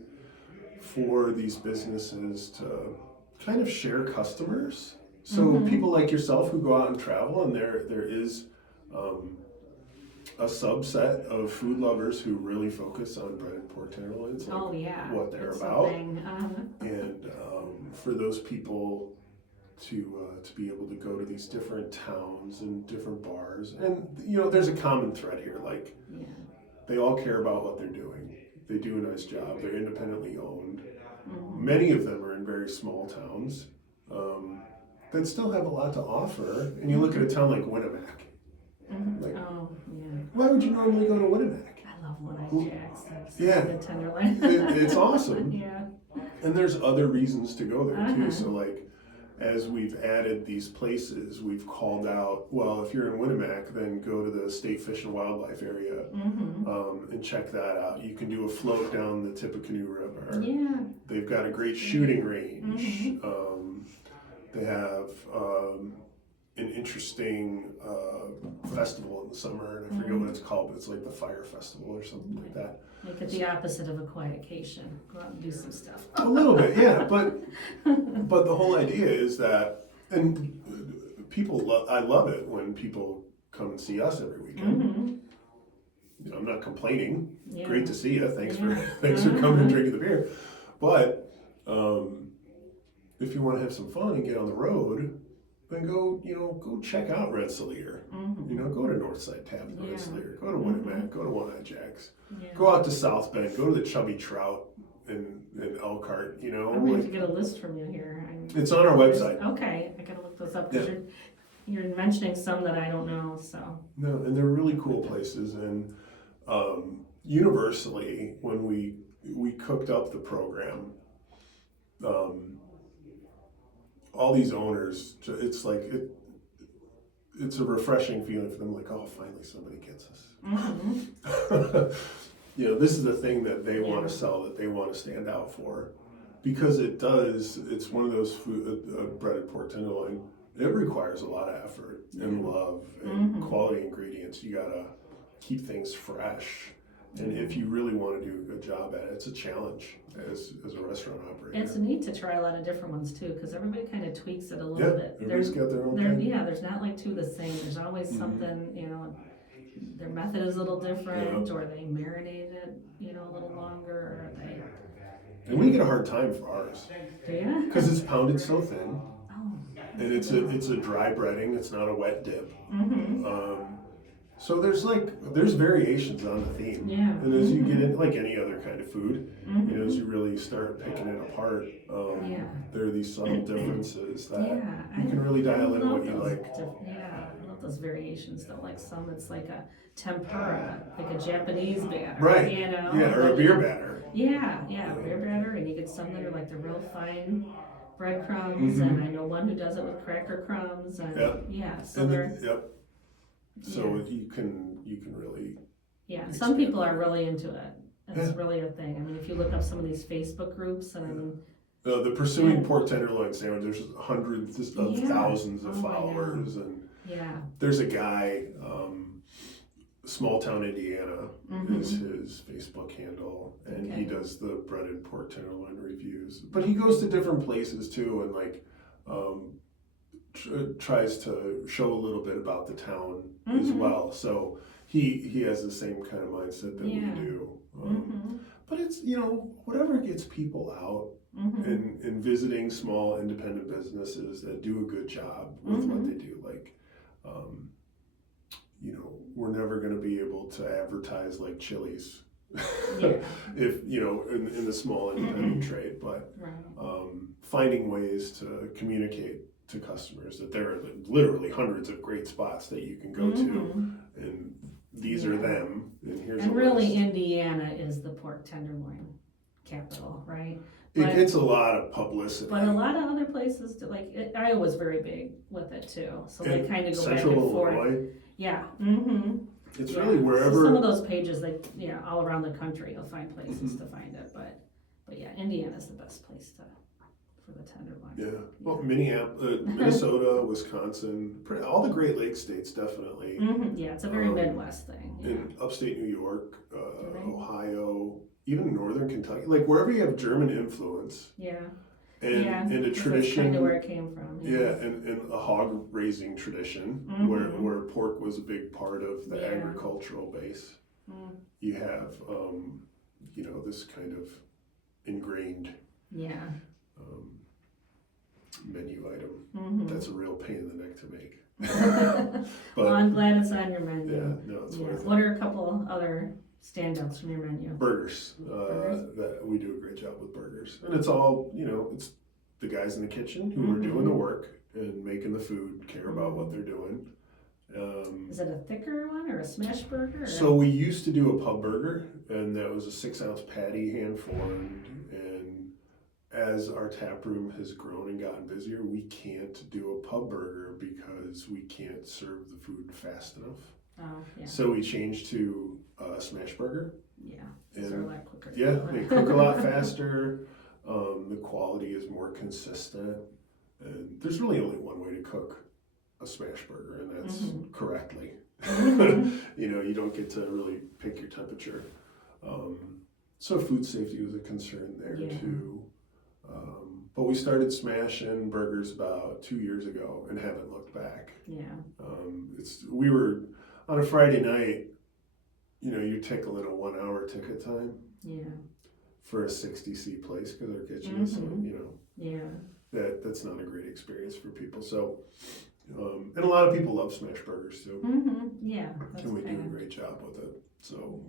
for these businesses to kind of share customers. So people like yourself who go out and travel, and there is a subset of food lovers who really focus on breaded pork tenderloins, what they're about, and for those people to be able to go to these different towns and different bars, and there's a common thread here, they all care about what they're doing. They do a nice job. They're independently owned. Many of them are in very small towns that still have a lot to offer. And you look at a town like Winnemac. Why would you normally go to Winnemac? I love one-eyed jacks. The tenderloin. It's awesome. Yeah. And there's other reasons to go there too. So as we've added these places, we've called out, well, if you're in Winnemac, then go to the State Fish and Wildlife area and check that out. You can do a float down the Tippecanoe River. Yeah. They've got a great shooting range. They have an interesting festival in the summer, and I forget what it's called, but it's like the Fire Festival or something like that. Make it the opposite of a quietcation. Go out and do some stuff. A little bit, yeah, but the whole idea is that, and I love it when people come and see us every weekend. I'm not complaining. Yeah. Great to see you. Thanks for coming and drinking the beer. But if you want to have some fun and get on the road, then go check out Rensselaer. Go to Northside Tavern, Rensselaer. Go to Winnemac. Go to One-Eyed Jacks. Yeah. Go out to South Bend. Go to the Chubby Trout in Elkhart. I'm going to get a list from you here. It's on our website. Okay, I gotta look those up because you're mentioning some that I don't know. So no, and they're really cool places. And universally, when we cooked up the program, all these owners, it's like it's a refreshing feeling for them, like, oh, finally somebody gets us. This is the thing that they want to sell, that they want to stand out for, because it's one of those breaded pork tenderloin. It requires a lot of effort and love and quality ingredients. You gotta keep things fresh. And if you really want to do a good job at it, it's a challenge as a restaurant operator. It's neat to try a lot of different ones too, because everybody kind of tweaks it a little bit. Everybody's got their own thing. Yeah, there's not like two the same. There's always something, their method is a little different, or they marinate it, a little longer. And we get a hard time for ours. Yeah. Because it's pounded so thin. Oh. And it's a dry breading. It's not a wet dip. So there's variations on the theme. Yeah. And as you get into, like any other kind of food, as you really start picking it apart, there are these subtle differences that you can really dial in what you like. I love those variations though. Like some, it's like a tempura, like a Japanese batter. Right. Yeah, or a beer batter. Yeah, beer batter, and you get some that are like the real fine breadcrumbs, and I know one who does it with cracker crumbs, and so you can really some people are really into it. That's really a thing. I mean, if you look up some of these Facebook groups, and the Pursuing Pork Tenderloin Sandwich, there's hundreds of thousands of followers, and there's a guy, Small Town Indiana is his Facebook handle, and he does the breaded pork tenderloin reviews. But he goes to different places too, and tries to show a little bit about the town as well. So he has the same kind of mindset that we do. But it's, whatever gets people out and visiting small independent businesses that do a good job with what they do. Like you know, we're never going to be able to advertise like Chili's. Yeah. If, you know, in the small independent trade, but finding ways to communicate to customers that there are literally hundreds of great spots that you can go to, and these are them, and here's and a really list. Indiana is the pork tenderloin capital, right? It gets a lot of publicity. But a lot of other places, like Iowa's very big with it too, so they kind of go Central back and forth. Illinois, Yeah. It's really wherever. So some of those pages, like all around the country, you'll find places to find it. But yeah, Indiana's the best place for the tenderloin. Yeah. Well, Minnesota, Wisconsin, all the Great Lakes states definitely. Yeah, it's a very Midwest thing. Yeah. In upstate New York, Ohio, even northern Kentucky, like wherever you have German influence. Yeah. And a tradition. That's kind of where it came from. Yeah, and a hog raising tradition where pork was a big part of the agricultural base. You have, you know, this kind of ingrained menu item that's a real pain in the neck to make. But, well, I'm glad it's on your menu. Yeah, no, it's worth it. What are a couple other standouts from your menu? Burgers. That we do a great job with burgers, and it's all, you know, it's the guys in the kitchen who are doing the work and making the food, care about what they're doing. Is it a thicker one or a smash burger? Or? So we used to do a pub burger, and that was a 6-ounce patty, hand formed. And as our tap room has grown and gotten busier, we can't do a pub burger because we can't serve the food fast enough. Oh, yeah. So we changed to a smash burger. Yeah, they're a lot quicker. Yeah, they cook a lot faster. The quality is more consistent, and there's really only one way to cook a smash burger, and that's correctly. You know, you don't get to really pick your temperature. So food safety was a concern there too. But we started smashing burgers about 2 years ago and haven't looked back. Yeah. We were on a Friday night. You know, you're tickling a 1 hour ticket time. Yeah. For a 60-seat place because our kitchen is, you know, that's not a great experience for people. So, and a lot of people love smash burgers too. Yeah, and we do a great job with it. So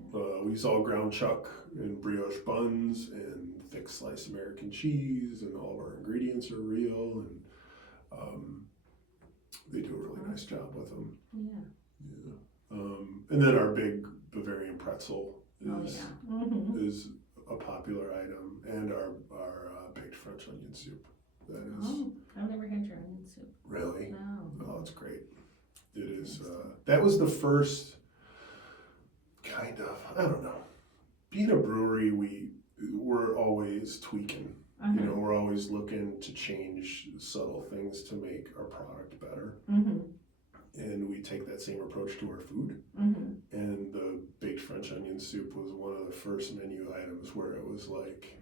we use all ground chuck and brioche buns and thick sliced American cheese, and all of our ingredients are real, and they do a really nice job with them. Yeah. And then our big Bavarian pretzel is a popular item, and our baked French onion soup. That is. Oh, I've never had your onion soup. Really? No. Oh, it's great. It is. That was the first kind of, I don't know. Being a brewery, we're always tweaking. You know, we're always looking to change subtle things to make our product better. And we take that same approach to our food. And the baked French onion soup was one of the first menu items where it was like,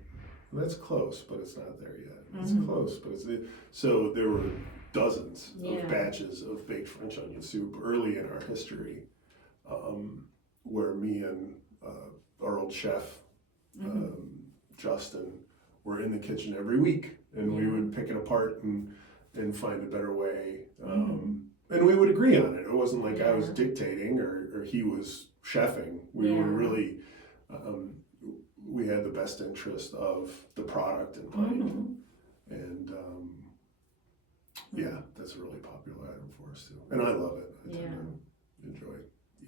that's close, but it's not there yet. It's close, but it's so there were dozens of batches of baked French onion soup early in our history, where me and our old chef Justin were in the kitchen every week, and we would pick it apart and find a better way. And we would agree on it. It wasn't like I was dictating or he was chefing. We were really, we had the best interest of the product in mind. And that's a really popular item for us too. And I love it. I tend to enjoy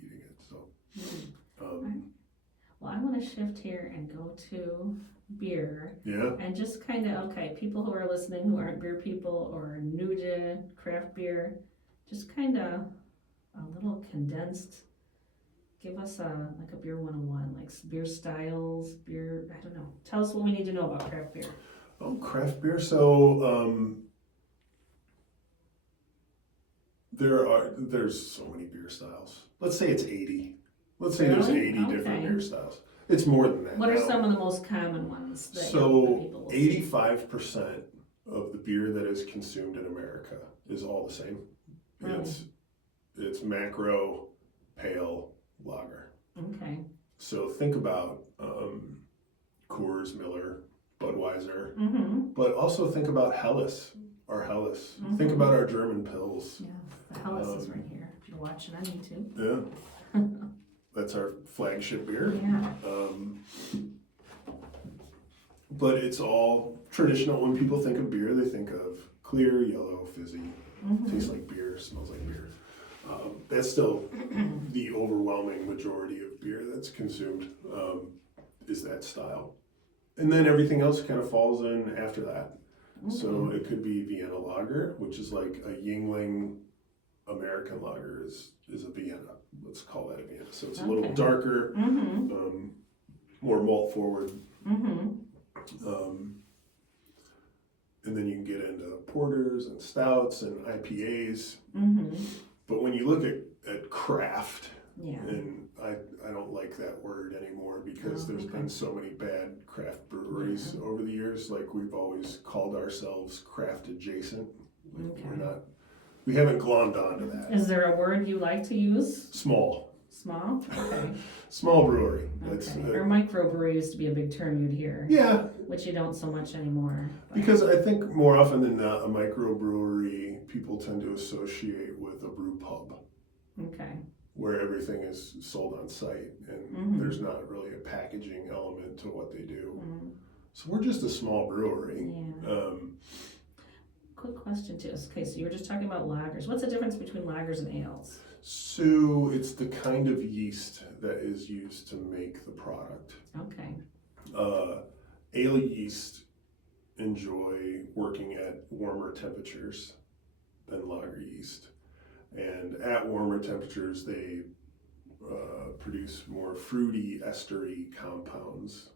eating it. So, well, I want to shift here and go to beer. Yeah. And just kind of, people who are listening who aren't beer people or are new to craft beer, just kind of a little condensed, give us like a beer 101, like beer styles, beer, I don't know. Tell us what we need to know about craft beer. Oh, craft beer. So there's so many beer styles. Let's say it's 80. Let's say there's 80 different beer styles. It's more than that. What are some of the most common ones? That so 85% of the beer that is consumed in America is all the same. It's macro, pale, lager. Okay. So think about Coors, Miller, Budweiser, but also think about Helles our Helles. Think about our German pills. Yeah, the Helles is right here, if you're watching on YouTube. Yeah. That's our flagship beer. Yeah. But it's all traditional. When people think of beer, they think of clear, yellow, fizzy, tastes like beer, smells like beer. That's still the overwhelming majority of beer that's consumed, is that style. And then everything else kind of falls in after that. So it could be Vienna Lager, which is like a Yingling American lager is a Vienna. Let's call that a Vienna. So it's a little darker, more malt forward. And then you can get into porters and stouts and IPAs. But when you look at craft, and I don't like that word anymore because there's been so many bad craft breweries over the years. Like we've always called ourselves craft adjacent. We haven't glommed onto that. Is there a word you like to use? Small. Small? Okay. Small brewery. Or microbrewery used to be a big term you'd hear. Yeah. Which you don't so much anymore. But. Because I think more often than not, a microbrewery people tend to associate with a brew pub. Okay. Where everything is sold on site and there's not really a packaging element to what they do. So we're just a small brewery. Yeah. Quick question too. Okay, so you were just talking about lagers. What's the difference between lagers and ales? So it's the kind of yeast that is used to make the product. Okay. Ale yeast enjoy working at warmer temperatures than lager yeast. And at warmer temperatures, they produce more fruity, estery compounds.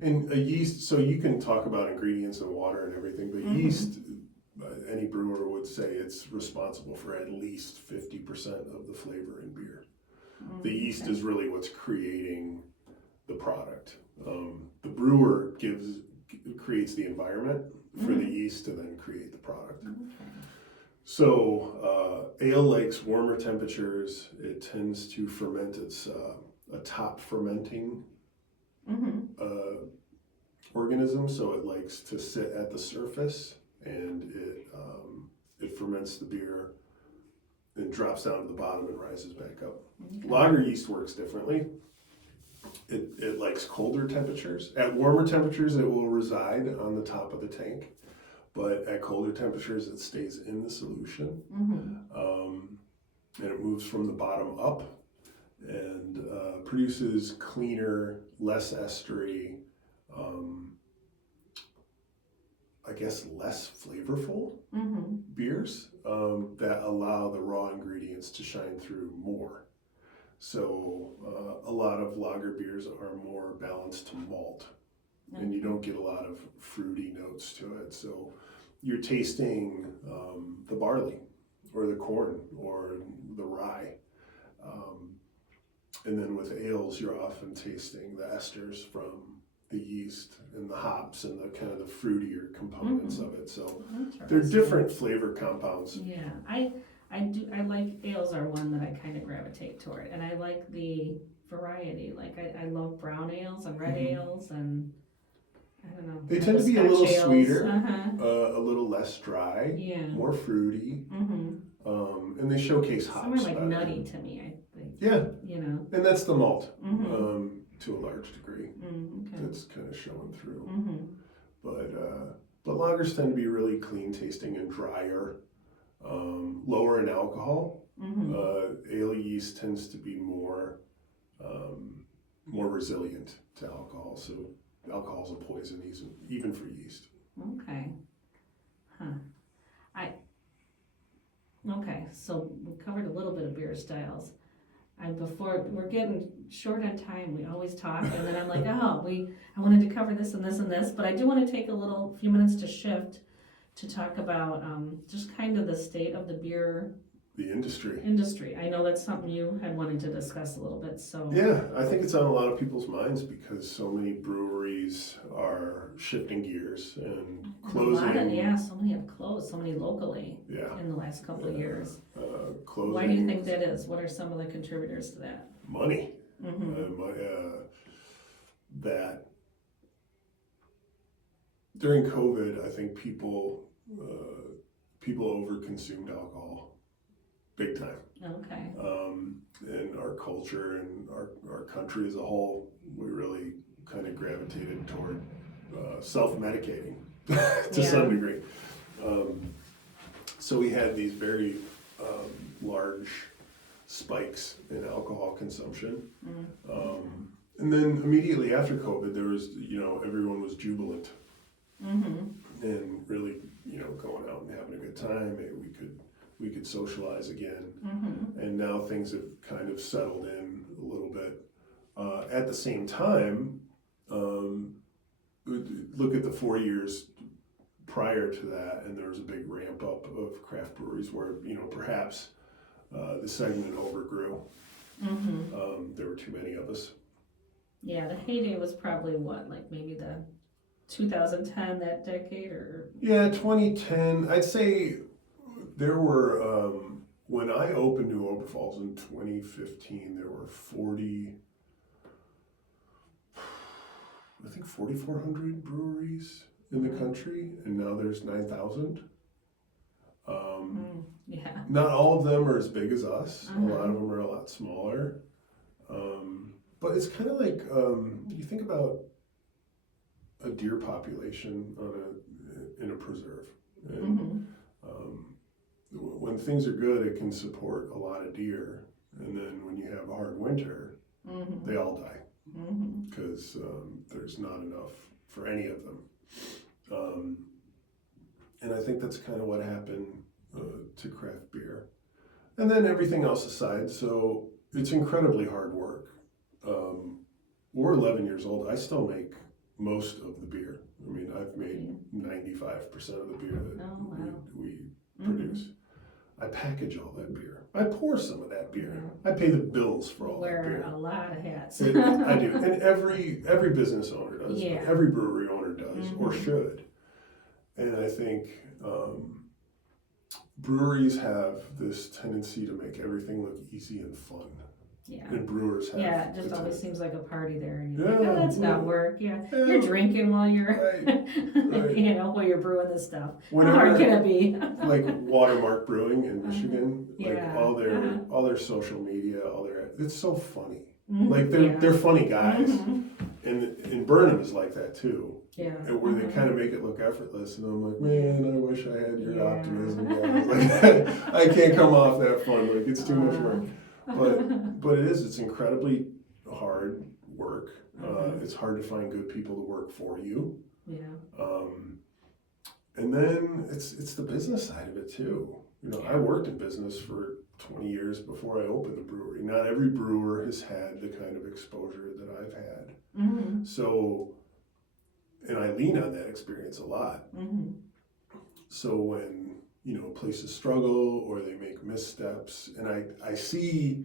And a yeast, so you can talk about ingredients and water and everything, but yeast, any brewer would say it's responsible for at least 50% of the flavor in beer. The yeast is really what's creating the product. The brewer creates the environment for the yeast to then create the product. So ale likes warmer temperatures. It tends to ferment. It's a top fermenting organism, so it likes to sit at the surface, and it ferments the beer and drops down to the bottom and rises back up. Lager yeast works differently. It likes colder temperatures. At warmer temperatures, it will reside on the top of the tank, but at colder temperatures, it stays in the solution, and it moves from the bottom up and produces cleaner, less estery, I guess less flavorful beers that allow the raw ingredients to shine through more. So a lot of lager beers are more balanced to malt, and you don't get a lot of fruity notes to it. So you're tasting the barley or the corn or the rye. And then with ales, you're often tasting the esters from the yeast and the hops and the kind of the fruitier components of it. So they're different flavor compounds. Yeah, I like ales are one that I kind of gravitate toward, and I like the variety. Like I love brown ales and red ales, and I don't know. They tend to be a little sweeter, a little less dry, more fruity, and they showcase hops. Somewhere like nutty to me, I think. Yeah, you know, and that's the malt to a large degree. That's kind of showing through. But lagers tend to be really clean tasting and drier, lower in alcohol. Ale yeast tends to be more resilient to alcohol. So alcohol's a poison, even for yeast. Okay. Okay, so we covered a little bit of beer styles. And before, we're getting short on time, we always talk, and then I'm like, I wanted to cover this and this and this, but I do want to take a few minutes to shift to talk about just kind of the state of the beer industry. I know that's something you had wanted to discuss a little bit, so. Yeah, I think it's on a lot of people's minds because so many breweries are shifting gears and closing. So many have closed, so many locally in the last couple of years. Closing. Why do you think that is? What are some of the contributors to that? Money. That during COVID, I think people people overconsumed alcohol big time. Okay. And our culture and our country as a whole, we really kind of gravitated toward self-medicating to some degree. So we had these very large spikes in alcohol consumption. And then immediately after COVID, there was, everyone was jubilant and really, going out and having a good time. Maybe we could socialize again. And now things have kind of settled in a little bit. At the same time, look at the 4 years prior to that, and there was a big ramp up of craft breweries where, perhaps the segment overgrew. There were too many of us. Yeah, the heyday was probably maybe the 2010, that decade, or? Yeah, 2010. I'd say there were, when I opened New Oberpfalz in 2015, there were 4,400 breweries in the country, and now there's 9,000. Not all of them are as big as us. A lot of them are a lot smaller. But it's kind of like, you think about a deer population in a preserve. And when things are good, it can support a lot of deer. And then when you have a hard winter, they all die because there's not enough for any of them. And I think that's kind of what happened to craft beer. And then everything else aside, so it's incredibly hard work. We're 11 years old. I still make most of the beer. I mean, I've made 95% of the beer that we produce. I package all that beer. I pour some of that beer. I pay the bills for all that beer. Wear a lot of hats. I do, and every business owner does. Every brewery owner does, or should. And I think breweries have this tendency to make everything look easy and fun. Yeah. And brewers have. Yeah, it just always seems like a party there, and you're like, oh, that's not work. You're drinking while you're, while you're brewing this stuff. How hard can it be? Like Watermark Brewing in Michigan, all their social media, it's so funny. Like they're funny guys, and Burnham is like that too. Yeah. And where they kind of make it look effortless, and I'm like, man, I wish I had your optimism, guys. Like I can't come off that fun. Like it's too much work. But it's incredibly hard work. It's hard to find good people to work for you. And then it's the business side of it too. I worked in business for 20 years before I opened the brewery. Not every brewer has had the kind of exposure that I've had. So, and I lean on that experience a lot. So when places struggle or they make missteps, and I see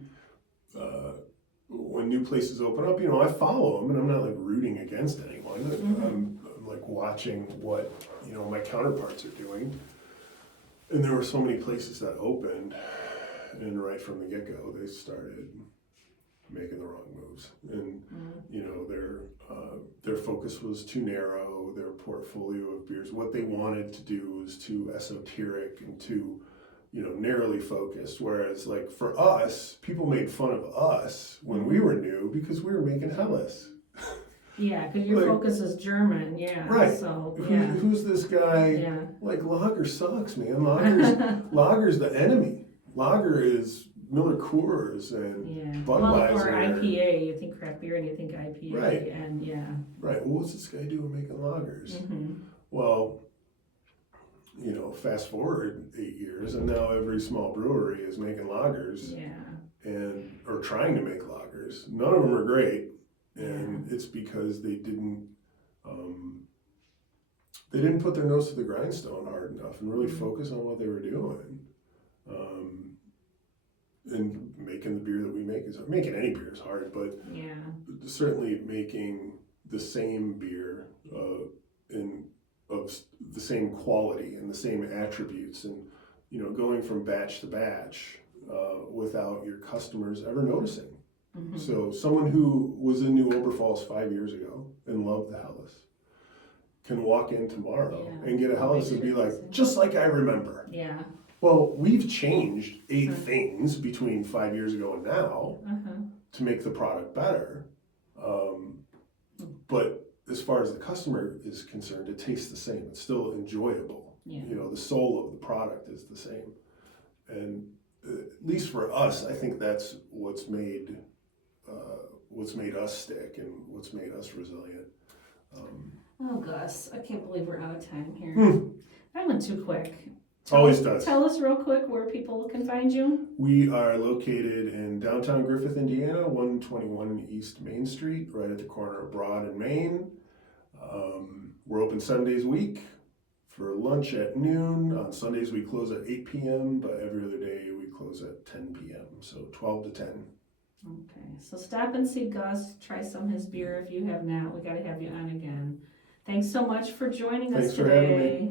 when new places open up, I follow them, and I'm not like rooting against anyone. I'm like watching what my counterparts are doing. And there were so many places that opened, and right from the get-go, they started making the wrong moves, and their focus was too narrow. Their portfolio of beers, what they wanted to do was too esoteric and too narrowly focused. Whereas like for us, people made fun of us when we were new because we were making Helles. Yeah, because your focus is German, right. So who's this guy? Like lager sucks, man. Lager's the enemy. Lager is Miller Coors and Budweiser. Or IPA, you think craft beer and you think IPA, right. And right. Well, what's this guy doing making lagers? Well, fast forward 8 years, and now every small brewery is making lagers, or trying to make lagers. None of them are great, and it's because they didn't put their nose to the grindstone hard enough and really focus on what they were doing. And making the beer that we make making any beer is hard, but certainly making the same beer of the same quality and the same attributes, and going from batch to batch without your customers ever noticing. So someone who was in New Oberpfalz 5 years ago and loved the Helles can walk in tomorrow and get a Make Helles and sure be like, it's- just like I remember. Yeah. Well, we've changed 8 things between 5 years ago and now to make the product better. But as far as the customer is concerned, it tastes the same. It's still enjoyable. Yeah. You know, the soul of the product is the same. And at least for us, I think that's what's made us stick and what's made us resilient. Oh, Gus, I can't believe we're out of time here. I went too quick. Always does. Tell us real quick where people can find you. We are located in downtown Griffith, Indiana, 121 East Main Street, right at the corner of Broad and Main. We're open 7 days a week for lunch at noon. On Sundays we close at 8 p.m., but every other day we close at 10 p.m., so 12 to 10. Okay, so stop and see Gus, try some of his beer if you have not. We got to have you on again. Thanks so much for joining us Thanks today. for having me.